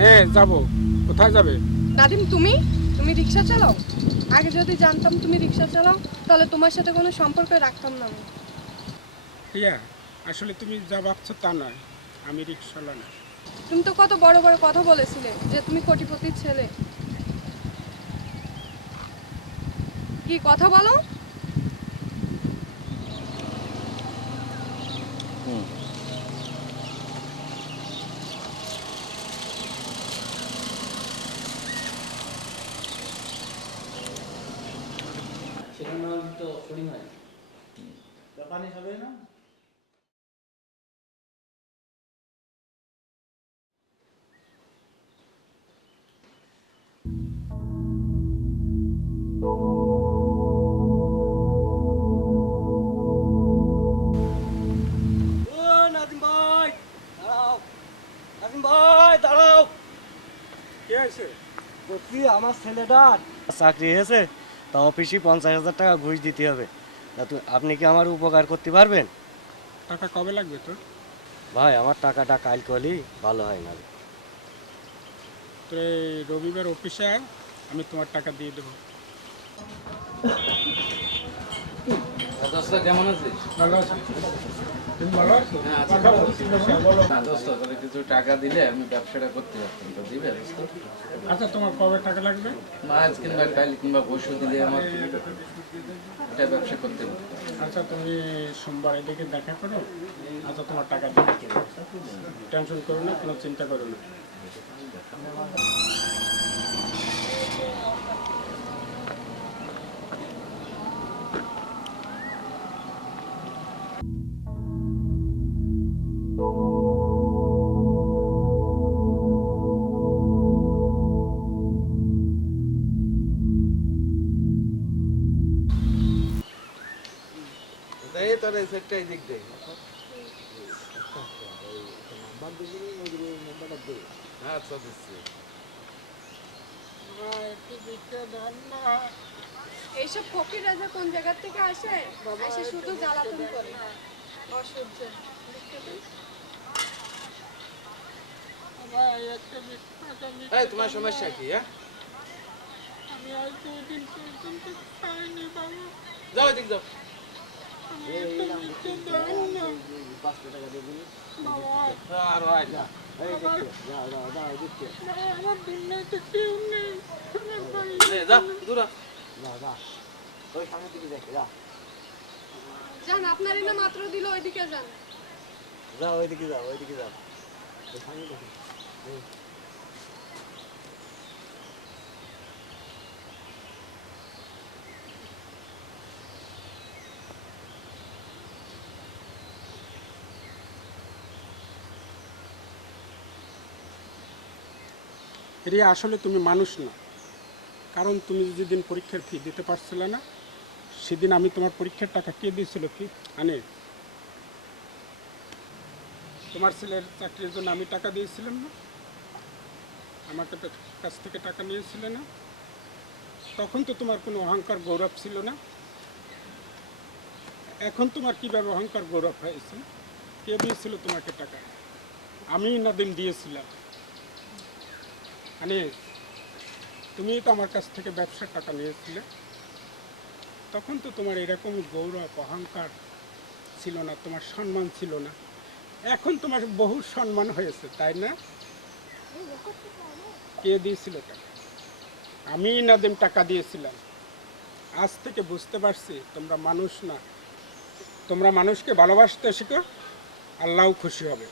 হ্যাঁ যাব। কোথায় যাবে? নাদিম তুমি? তুমি রিক্সা চালাও? আগে যদি জানতাম তুমি রিক্সা চালাও তাহলে তোমার সাথে কোনো সম্পর্ক রাখতাম না আমি। প্রিয়া আসলে তুমি যা ভাবছ তা নয়। আমি রিক্সাওয়ালা না। তুমি তো কত বড় বড় কথা বলেছিলে যে তুমি কোটিপতির ছেলে। কি কথা বলো? সেখানে তো শুটিং হয় পানি খাবে না? ও নাজিম ভাই দাঁড়াও। নাজিম ভাই দাঁড়াও। কে আছে আমার ছেলেটার চাকরি হয়েছে? তা অফিসে পঞ্চাশ হাজার টাকা ঘুষ দিতে হবে। তা আপনি কি আমার উপকার করতে পারবেন? টাকা কবে লাগবে তোর? ভাই আমার টাকাটা কাল কলি ভালো হয় না। তো এই রবিবার অফিসে আয় আমি তোমার টাকা দিয়ে দেবো। দোস্ত কেমন আছিস ভালো আছি। তুমি ভালো হ্যাঁ। না দোস্ত তোর কিছু টাকা দিলে আমি ব্যবসাটা করতে পারতাম। তো দিবে দোস্ত? আচ্ছা তোমার কবে টাকা লাগবে? আজ কিংবা কাল কিংবা পরশু দিলে আমার এটা ব্যবসা করতে আচ্ছা তুমি সোমবার এদিকে দেখা করো। আচ্ছা তোমার টাকা দেবো টেনশন করো না কোনো চিন্তা করো না। এই তোর এই সেটটাই দিক দে আচ্ছা দিচ্ছি। এইসব ফকির রাজা কোন জায়গা থেকে আসে? এসে শুধু জ্বালাতন করে। অসহ্য। এই তোমার সমস্যা কি হ্যাঁ? যাও এদিক যাও। হয় যান আপনারই না মাত্র দিল ওইদিকে যান। যাও ওইদিকে যাও ওইদিকে যাও। রিয়া আসলে তুমি মানুষ না। কারণ তুমি যেদিন পরীক্ষার ফি দিতে পারছিলে না, সেদিন আমি তোমার পরীক্ষার টাকা কে দিয়েছিল কি? আনে। তোমার ছেলের চাকরির জন্য আমি টাকা দিয়েছিলাম না। আমাকে তো কাছ থেকে টাকা নিয়েছিলে না। তখন তো তোমার কোনো অহংকার গৌরব ছিল না। এখন তোমার কীভাবে অহংকার গৌরব হয়েছে? কে দিয়েছিল তোমাকে টাকা? আমি নাদিম দিয়েছিলাম। মানে তুমি তো আমার কাছ থেকে ব্যবসার টাকা নিয়েছিলে। তখন তো তোমার এরকম গৌরব, অহংকার ছিল না, তোমার সম্মান ছিল না। এখন তোমার বহু সম্মান হয়েছে, তাই না? কে দিয়েছিল টাকা? আমি নাদিম টাকা দিয়েছিলাম। আজ থেকে বুঝতে পারছি তোমরা মানুষ না। তোমরা মানুষকে ভালোবাসতে শিখো আল্লাহ খুশি হবে।